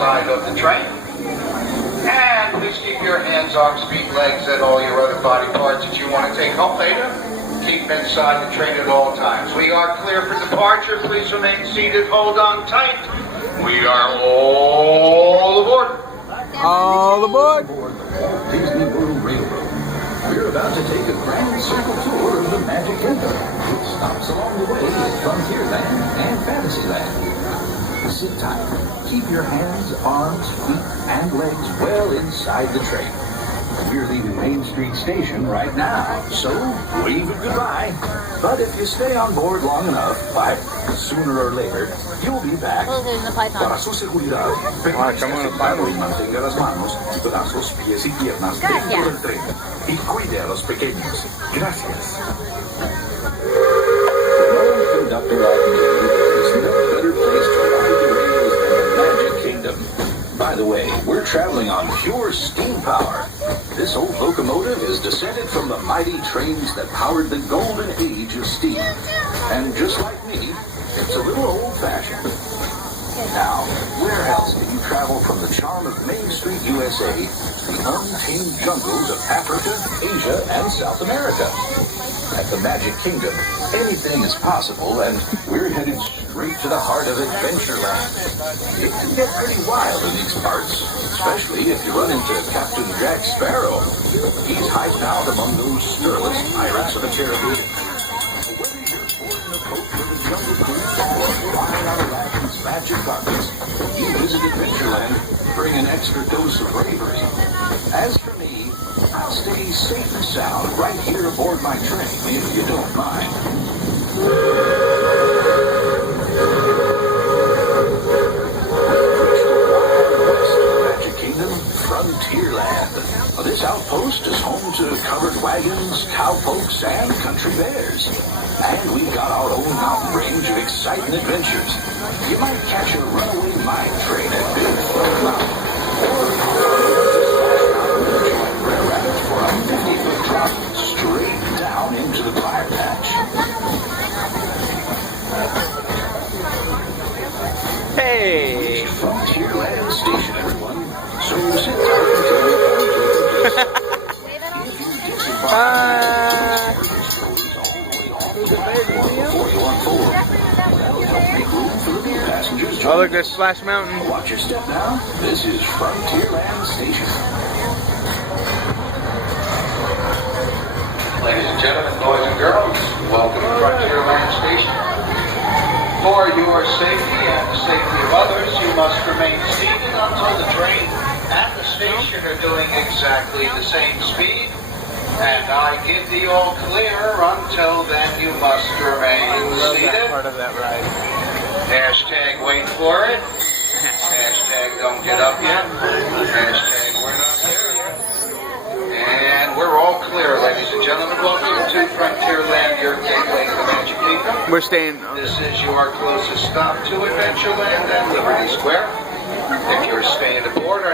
side of the train. And please keep your hands, arms, feet, legs, and all your other body parts that you want to take home later. Keep inside the train at all times. We are clear for departure. Please remain seated. Hold on tight. We are all aboard. All aboard. Disney World Railroad. We're about to take a grand circle tour of the Magic Kingdom. With stops along the way at Frontierland and Fantasyland. Sit tight. Keep your hands, arms, feet, and legs well inside the train. We're leaving Main Street Station right now, so wave it goodbye. But if you stay on board long enough, sooner or later, you'll be back. Para su seguridad, y mantenga las manos, brazos, pies y piernas dentro del tren. Y cuide a los pequeños. Gracias. Conductor there's no better place to ride the rails than the Magic Kingdom. By the way, we're traveling on pure steam power. This old locomotive is descended from the mighty trains that powered the golden age of steam. And just like me, it's a little old-fashioned. Now, where else can you travel from the charm of Main Street, USA, the untamed jungles of Africa, Asia, and South America? At the Magic Kingdom, anything is possible, and we're headed straight to the heart of Adventureland. It can get pretty wild in these parts, especially if you run into Captain Jack Sparrow. He's hiding out among those scurrilous pirates of the Caribbean. Whether you're boarding a boat for the jungle cruise or flying on Aladdin's magic carpets, you visit Adventureland, bring an extra dose of bravery. As for me, I'll stay safe and sound right here aboard my train, if you don't mind. Magic Kingdom, Frontierland. This outpost is home to covered wagons, cowpokes, and country bears. And we've got our own mountain range of exciting adventures. You might catch a runaway mine train at Big Front Mountain, or for a 50-foot drop straight down into the briar patch. Hey! Frontierland Station, everyone. So sit tight until we come to if you disembark before you unfold, help make room for the new passengers. Oh, look, there's Splash Mountain. Watch your step now. This is Frontierland Station. Ladies and gentlemen, boys and girls, welcome to Frontierland Station. For your safety and the safety of others, you must remain seated until the train and the station are doing exactly the same speed. And I give the all clear. Until then, you must remain seated. Part of that ride. Hashtag wait for it. Hashtag don't get up yet. Hashtag we're not there yet. And we're all clear, ladies and gentlemen. Welcome to Frontierland, your gateway to the Magic Kingdom. We're staying. This is your closest stop to Adventureland and Liberty Square. If you're staying aboard our